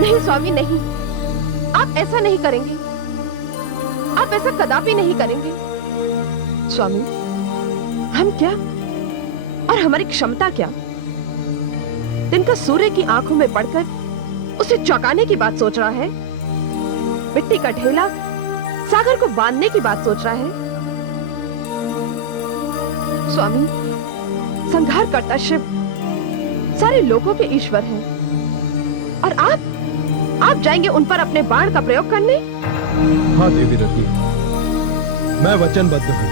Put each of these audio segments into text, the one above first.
नहीं स्वामी नहीं, आप ऐसा नहीं करेंगे, आप ऐसा कदापि नहीं करेंगे। स्वामी, हम क्या और हमारी क्षमता क्या दिन का सूर्य की आंखों में पड़कर उसे चौंकाने की बात सोच रहा है, मिट्टी का ढेला सागर को बांधने की बात सोच रहा है। स्वामी, संहार करता शिव सारे लोगों के ईश्वर हैं, और आप जाएंगे उन पर अपने बाण का प्रयोग करने? हाँ देवी रति, मैं वचनबद्ध हूँ,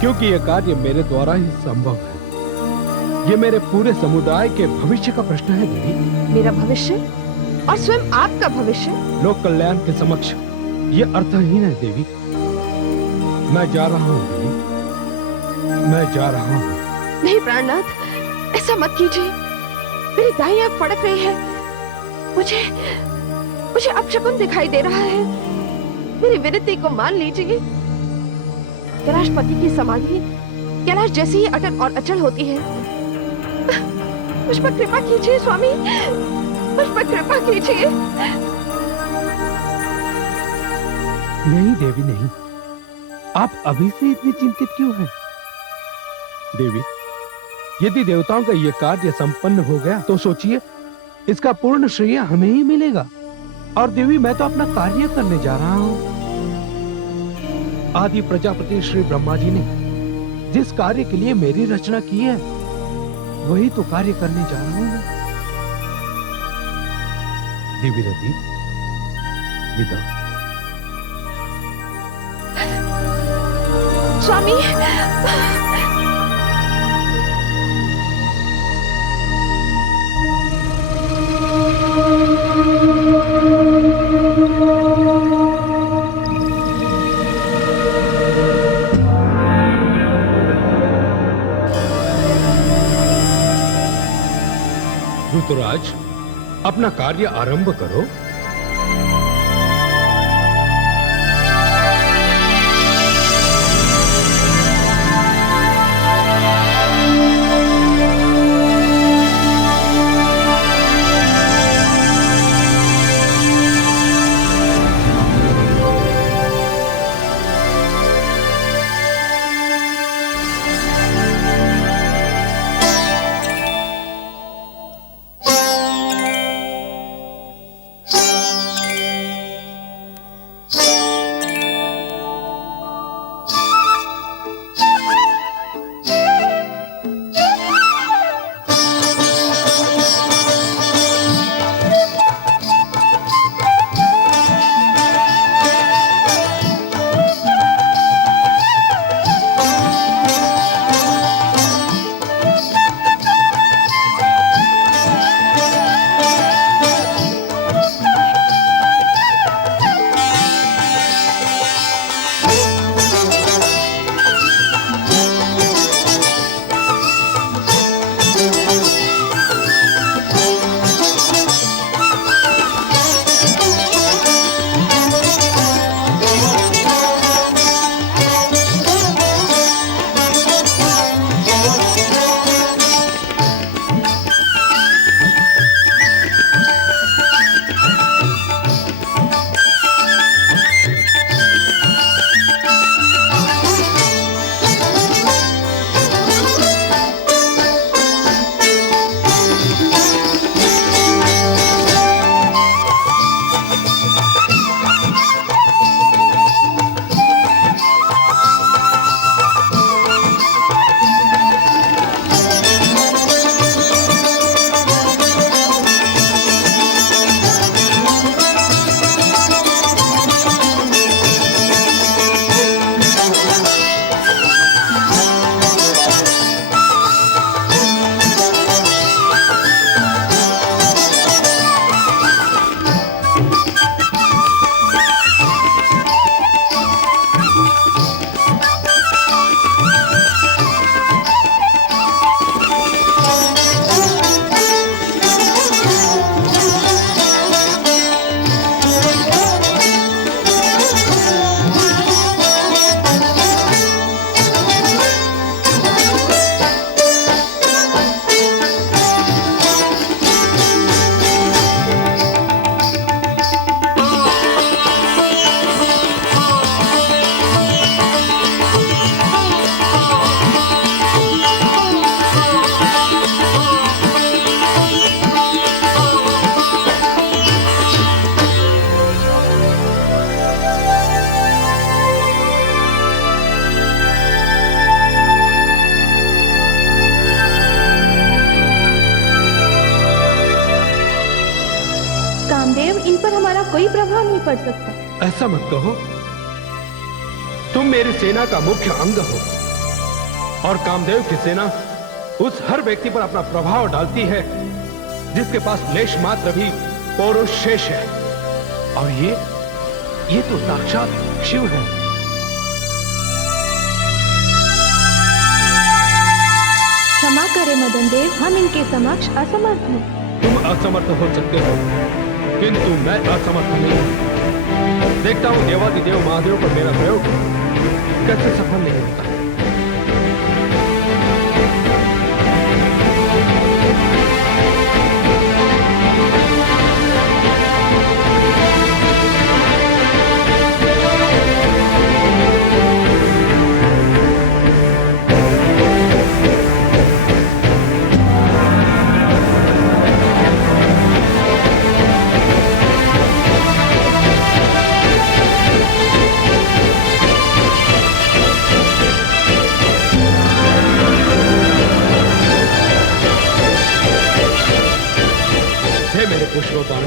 क्योंकि यह कार्य मेरे द्वारा ही संभव है। ये मेरे पूरे समुदाय के भविष्य का प्रश्न है देवी। मेरा भविष्य और स्वयं आपका भविष्य लोक कल्याण के समक्ष ये अर्थहीन है देवी। मैं जा रहा हूँ देवी, मैं जा रहा हूँ। नहीं प्राणनाथ, ऐसा मत कीजिए। मेरी दाई आंख फड़क रही है, मुझे अपशकुन दिखाई दे रहा है। मेरी विनती को मान लीजिए। कैलाशपति की समाधि कैलाश जैसी ही अटल और अचल होती है। मुझ पर कृपा कीजिए स्वामी, मुझ पर कृपा कीजिए। नहीं देवी नहीं, आप अभी से इतनी चिंतित क्यों हैं? देवी, यदि देवताओं का यह कार्य संपन्न हो गया तो सोचिए, इसका पूर्ण श्रेय हमें ही मिलेगा। और देवी, मैं तो अपना कार्य करने जा रहा हूं। आदि प्रजापति श्री ब्रह्मा जी ने जिस कार्य के लिए मेरी रचना की है, वही तो कार्य करने जा रहा हूं मैं। देवी रति, विदा। स्वामी, ऋतुराज, अपना कार्य आरंभ करो। कामदेव, इन पर हमारा कोई प्रभाव नहीं पड़ सकता। ऐसा मत कहो। तुम मेरी सेना का मुख्य अंग हो और कामदेव की सेना उस हर व्यक्ति पर अपना प्रभाव डालती है जिसके पास लेश मात्र भी पौरुष शेष है। और ये तो साक्षात शिव है। क्षमा करें मदन देव, हम इनके समक्ष असमर्थ हैं। तुम असमर्थ हो सकते हो, किंतु मैं असमर्थ नहीं हूं। देखता हूं देवादिदेव महादेव पर मेरा प्रयोग कैसे सफल नहीं होता। पुष्पबाण,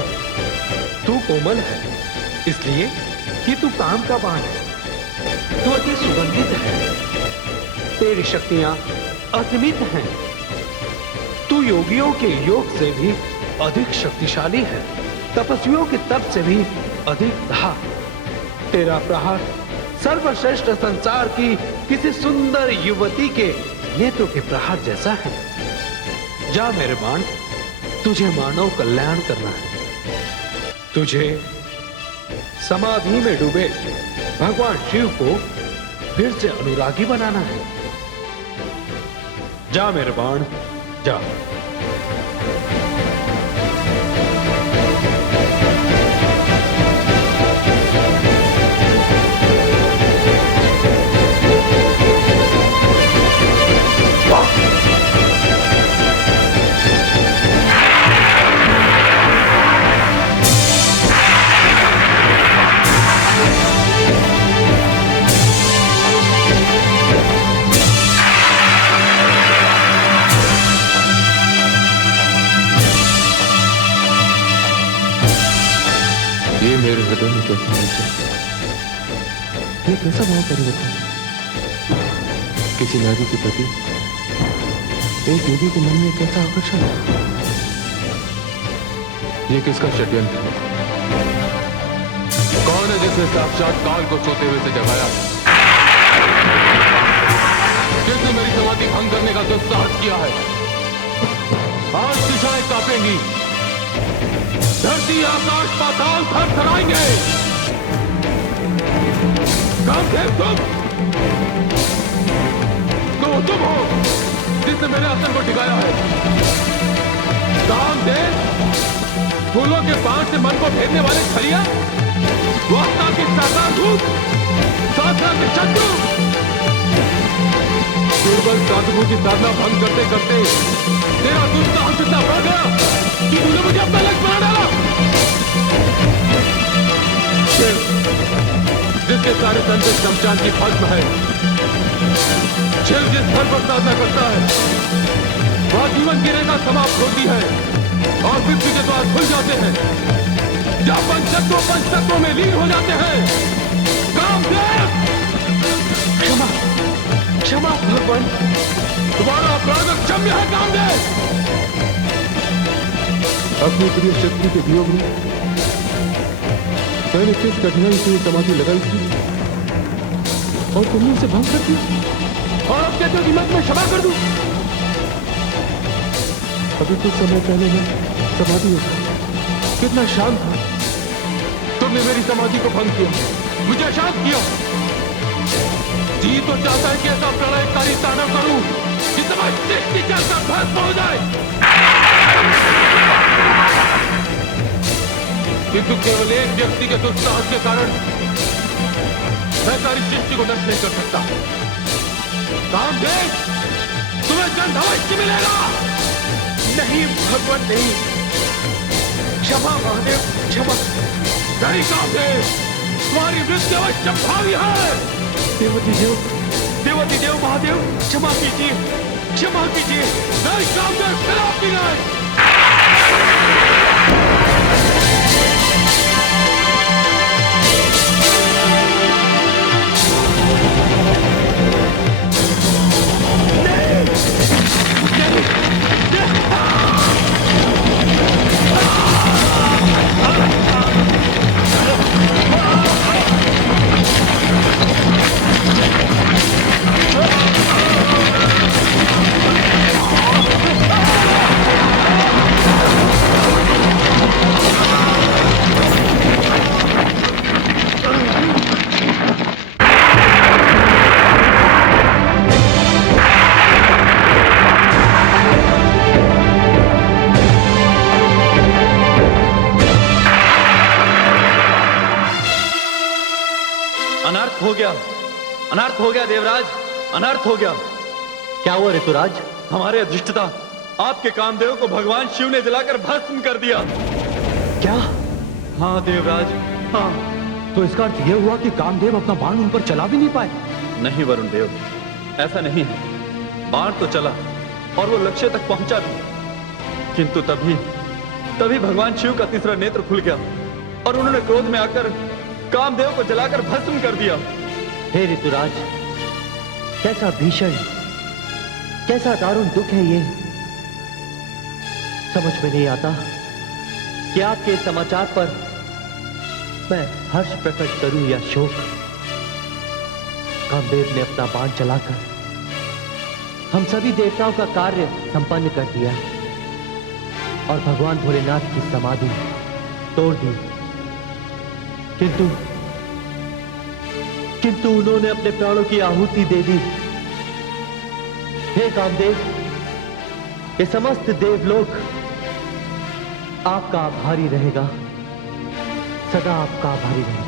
तू कोमल है इसलिए कि तू काम का बाण है। तू अति सुगंधित है, तेरी शक्तियां असीमित हैं। तू योगियों के योग से भी अधिक शक्तिशाली है, तपस्वियों के तप से भी अधिक धार। तेरा प्रहार सर्वश्रेष्ठ संसार की किसी सुंदर युवती के नेत्रों के प्रहार जैसा है। जा मेरे बाण, तुझे मानव कल्याण करना है। तुझे समाधि में डूबे भगवान शिव को फिर से अनुरागी बनाना है। जा मेरे बाण, जा। ये मेरे हृदय में कैसे पहुंचे? ये कैसा भाव परिवर्तन? किसी नारी के प्रति एक योगी के मन में कैसा आकर्षण है? ये किसका षड्यंत्र है? कौन है जिसने साक्षात काल को सोते हुए से जगाया? किसने मेरी समाधि भंग करने का दुस्साहस किया है? आज दिशाएं कांपेंगी, धरती आकाश पाताल थरथराएंगे। कामदेव, तुम हो जिसने मेरे आसन को टिकाया है। कामदेव, फूलों के बाण से मन को भेदने वाले छलिया, वासना की साकार धूप, साधना के शत्रु। दुर्बल साधुओं की साधना भंग करते करते तेरा दुस्साहस इतना बढ़ गया कि तूने मुझे अपना लक्ष्य बना डाला। शिव, जिसके सारे तन से शमशान की भस्म है, शिव जिस धन पर साधना करता है वह जीवन की रेखा समाप्त होती है और मृत्यु के द्वार खुल जाते हैं, जब पंचतत्वों में लीन हो जाते हैं। कामदेव, क्षमा क्षमा भगवान, तुम्हारा अपराध क्षम्य है। कामदेव, अपनी प्रिय शक्ति के वियोग में मैंने किस कठिनाई से समाधि लगाई थी और तुमने उसे भंग कर दिया। और अब कहते हो कि मैं तुम्हें क्षमा कर दूं? अभी कुछ समय पहले मैं समाधि में था, कितना शांत था। तुमने मेरी समाधि को भंग किया, मुझे शांत किया। जी तो चाहता है कि ऐसा प्रलयकारी तांडव करूं कि तुम्हारी सृष्टि जलकर भस्म हो जाए, किंतु केवल एक व्यक्ति के दुस्साहस के कारण मैं सारी सृष्टि को नष्ट नहीं कर सकता। कामदेव, तुम्हें दंड अवश्य मिलेगा। नहीं भगवान, नहीं। क्षमा महादेव, क्षमा। नहीं कामदेव, तुम्हारी मृत्यु अवश्य भावी है। देवती देव महादेव, क्षमा कीजिए, क्षमा कीजिए। नहीं कामदेव, खराब भी नहीं। अनर्थ हो गया, अनर्थ हो गया देवराज, अनर्थ हो गया। क्या हुआ ऋतुराज? हमारे अधिष्ठता आपके कामदेव को भगवान शिव ने जलाकर भस्म कर दिया। क्या? हाँ देवराज, हाँ। तो इसका अर्थ यह हुआ कि कामदेव अपना बाण उन पर चला भी नहीं पाए? नहीं वरुण देव, ऐसा नहीं है। बाण तो चला और वो लक्ष्य तक पहुंचा भी, किंतु तभी भगवान शिव का तीसरा नेत्र खुल गया और उन्होंने क्रोध में आकर कामदेव को जलाकर भस्म कर दिया। हे ऋतुराज, कैसा भीषण, कैसा दारुण दुख है ये। समझ में नहीं आता कि आपके इस समाचार पर मैं हर्ष प्रकट करूं या शोक। कामदेव ने अपना बाण चलाकर हम सभी देवताओं का कार्य संपन्न कर दिया और भगवान भोलेनाथ की समाधि तोड़ दी, किंतु उन्होंने अपने प्राणों की आहुति दे दी। हे कामदेव, ये समस्त देवलोक आपका आभारी रहेगा, सदा आपका आभारी रहेगा।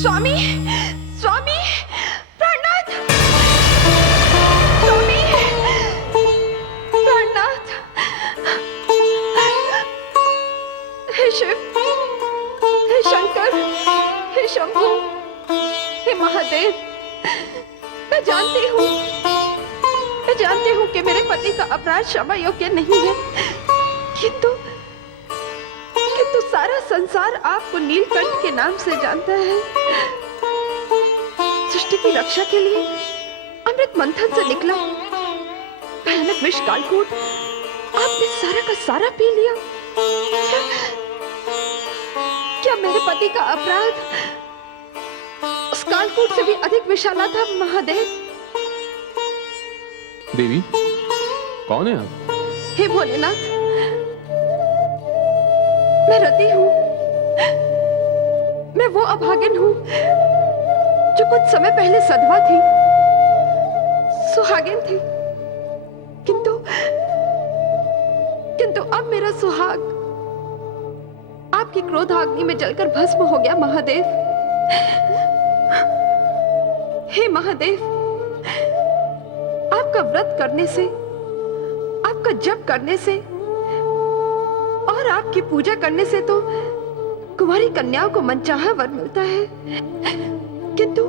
स्वामी, स्वामी, प्राणनाथ, स्वामी, प्राणनाथ, हे शिव, हे शंकर, हे शंभु, हे महादेव, मैं जानती हूँ कि मेरे पति का अपराध क्षमा योग्य नहीं है, किंतु सारा संसार आपको नीलकंठ के नाम से जानता है। सृष्टि की रक्षा के लिए अमृत मंथन से निकला भयानक विष कालकूट आपने सारा का सारा पी लिया। क्या मेरे पति का अपराध उस कालकूट से भी अधिक विशाला था महादेव? देवी, कौन है आप? हे भोलेनाथ, मैं रति हूं, मैं वो अभागिन हूं जो कुछ समय पहले सधवा थी, सुहागिन थी, किंतु अब मेरा सुहाग आपकी क्रोधाग्नि में जलकर भस्म हो गया महादेव। हे महादेव, आपका व्रत करने से, आपका जप करने से और आपकी पूजा करने से तो कुंवारी कन्याओं को मनचाहा वर मिलता है, किंतु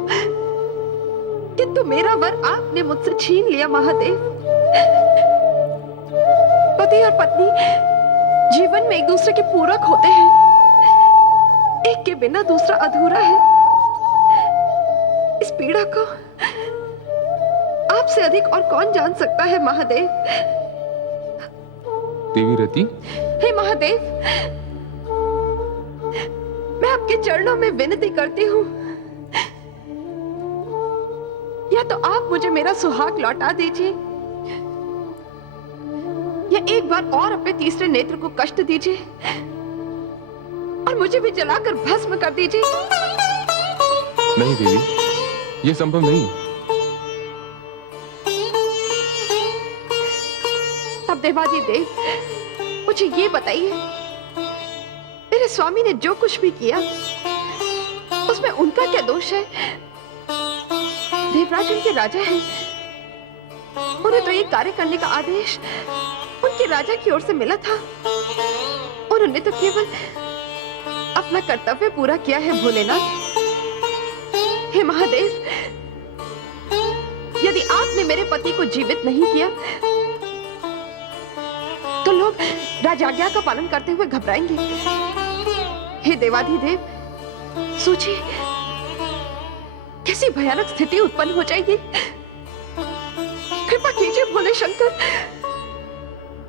मेरा वर आपने मुझसे छीन लिया महादेव। पति और पत्नी जीवन में एक दूसरे के पूरक होते हैं, एक के बिना दूसरा अधूरा है। इस पीड़ा को आपसे अधिक और कौन जान सकता है महादेव? देवी रति, हे महादेव, मैं आपके चरणों में विनती करती हूँ, या तो आप मुझे मेरा सुहाग लौटा दीजिए, या एक बार और अपने तीसरे नेत्र को कष्ट दीजिए और मुझे भी जलाकर भस्म कर दीजिए। नहीं देवी, ये संभव नहीं। अब देवाधिदेव, मुझे ये बताइए, मेरे स्वामी ने जो कुछ भी किया उसमें उनका क्या दोष है? देवराज उनके राजा हैं, उन्हें तो ये कार्य करने का आदेश उनके राजा की ओर से मिला था। उन्होंने तो केवल अपना कर्तव्य पूरा किया है भोलेनाथ। हे महादेव, यदि आपने मेरे पति को जीवित नहीं किया तो लोग राजाज्ञा का पालन करते हुए घबराएंगे। हे देवाधिदेव, सोचिए कैसी भयानक स्थिति उत्पन्न हो जाएगी। कृपा कीजिए भोले शंकर,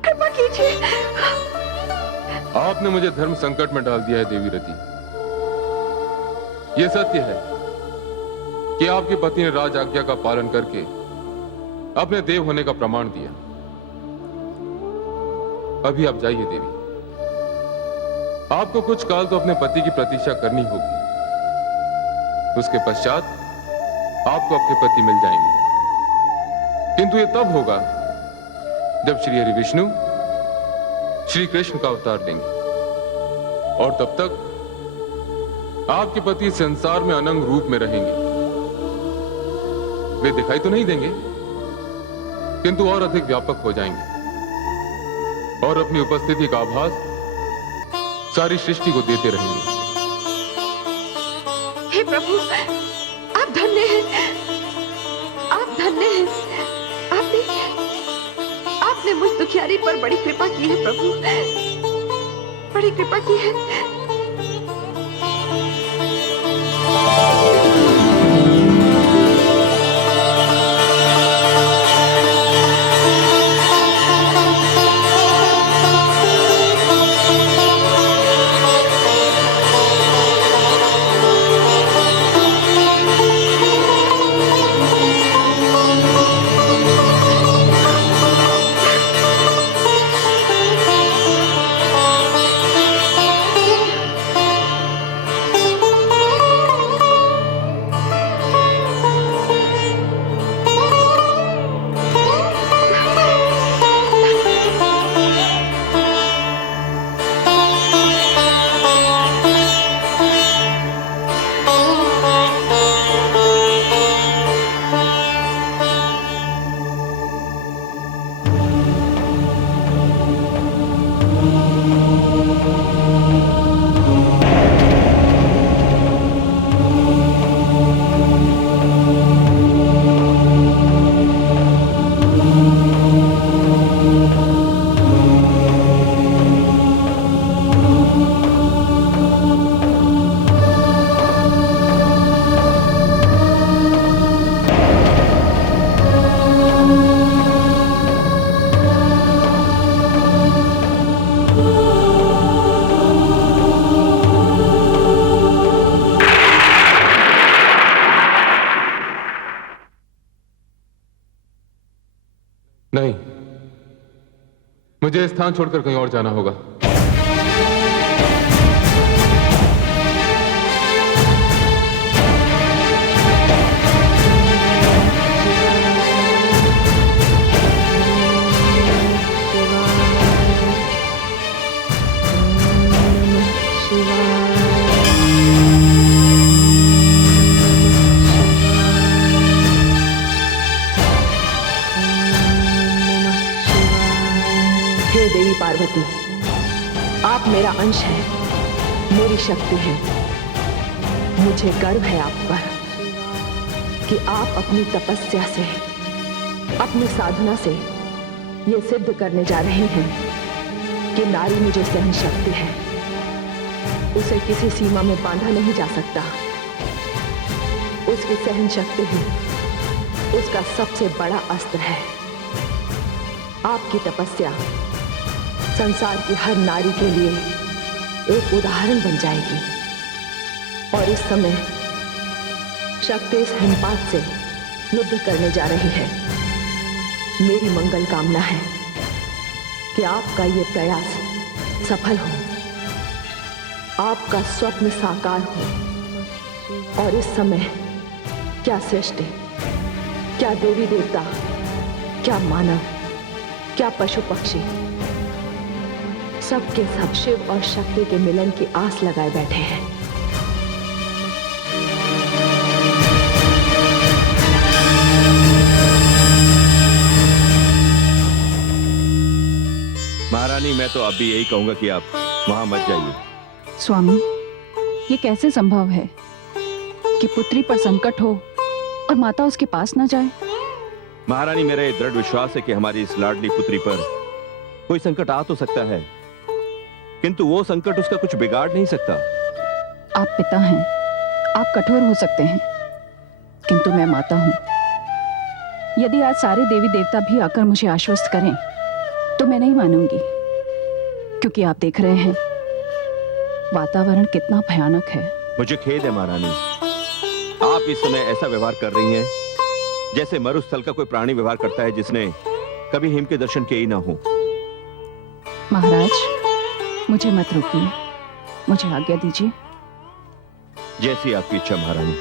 कृपा कीजिए। आपने मुझे धर्म संकट में डाल दिया है देवी रति। यह सत्य है कि आपके पति ने राज आज्ञा का पालन करके अपने देव होने का प्रमाण दिया। अभी आप जाइए देवी, आपको कुछ काल तो अपने पति की प्रतीक्षा करनी होगी, उसके पश्चात आपको अपने पति मिल जाएंगे। किंतु यह तब होगा जब श्री हरि विष्णु श्री कृष्ण का अवतार लेंगे और तब तक आपके पति संसार में अनंग रूप में रहेंगे। वे दिखाई तो नहीं देंगे, किंतु और अधिक व्यापक हो जाएंगे और अपनी उपस्थिति का आभास सारी सृष्टि को देते रहेंगे। हे प्रभु, आप धन्य हैं, आप धन्य हैं। आपने मुझ दुखियारी पर बड़ी कृपा की है प्रभु, बड़ी कृपा की है। नहीं, मुझे स्थान छोड़कर कहीं और जाना होगा। हे देवी पार्वती, आप मेरा अंश हैं, मेरी शक्ति है। मुझे गर्व है आप पर कि आप अपनी तपस्या से, अपनी साधना से ये सिद्ध करने जा रहे हैं कि नारी में जो सहन शक्ति है उसे किसी सीमा में बांधा नहीं जा सकता। उसकी सहन शक्ति ही उसका सबसे बड़ा अस्त्र है। आपकी तपस्या संसार की हर नारी के लिए एक उदाहरण बन जाएगी। और इस समय शक्ति इस हिमपात से युद्ध करने जा रही है। मेरी मंगल कामना है कि आपका ये प्रयास सफल हो, आपका स्वप्न साकार हो। और इस समय क्या सृष्टि, क्या देवी देवता, क्या मानव, क्या पशु पक्षी, सबके सब शिव और शक्ति के मिलन की आस लगाए बैठे हैं। महारानी, मैं तो अभी यही कहूंगा कि आप वहां मत जाइए। स्वामी, ये कैसे संभव है कि पुत्री पर संकट हो और माता उसके पास न जाए? महारानी, मेरा ये दृढ़ विश्वास है कि हमारी इस लाडली पुत्री पर कोई संकट आ तो सकता है, किंतु वो संकट उसका कुछ बिगाड़ नहीं सकता। आप पिता हैं, आप कठोर हो सकते हैं, किंतु मैं माता हूं। यदि आज सारे देवी देवता भी आकर मुझे आश्वस्त करें तो मैं नहीं मानूंगी, क्योंकि आप देख रहे हैं वातावरण कितना भयानक है। मुझे खेद है महारानी, आप इस समय ऐसा व्यवहार कर रही हैं जैसे मरुस्थल का कोई प्राणी व्यवहार करता है जिसने कभी हिम के दर्शन किए ही ना हो। महाराज, मुझे मत रोकिए, मुझे आज्ञा दीजिए। जैसी आपकी इच्छा महारानी।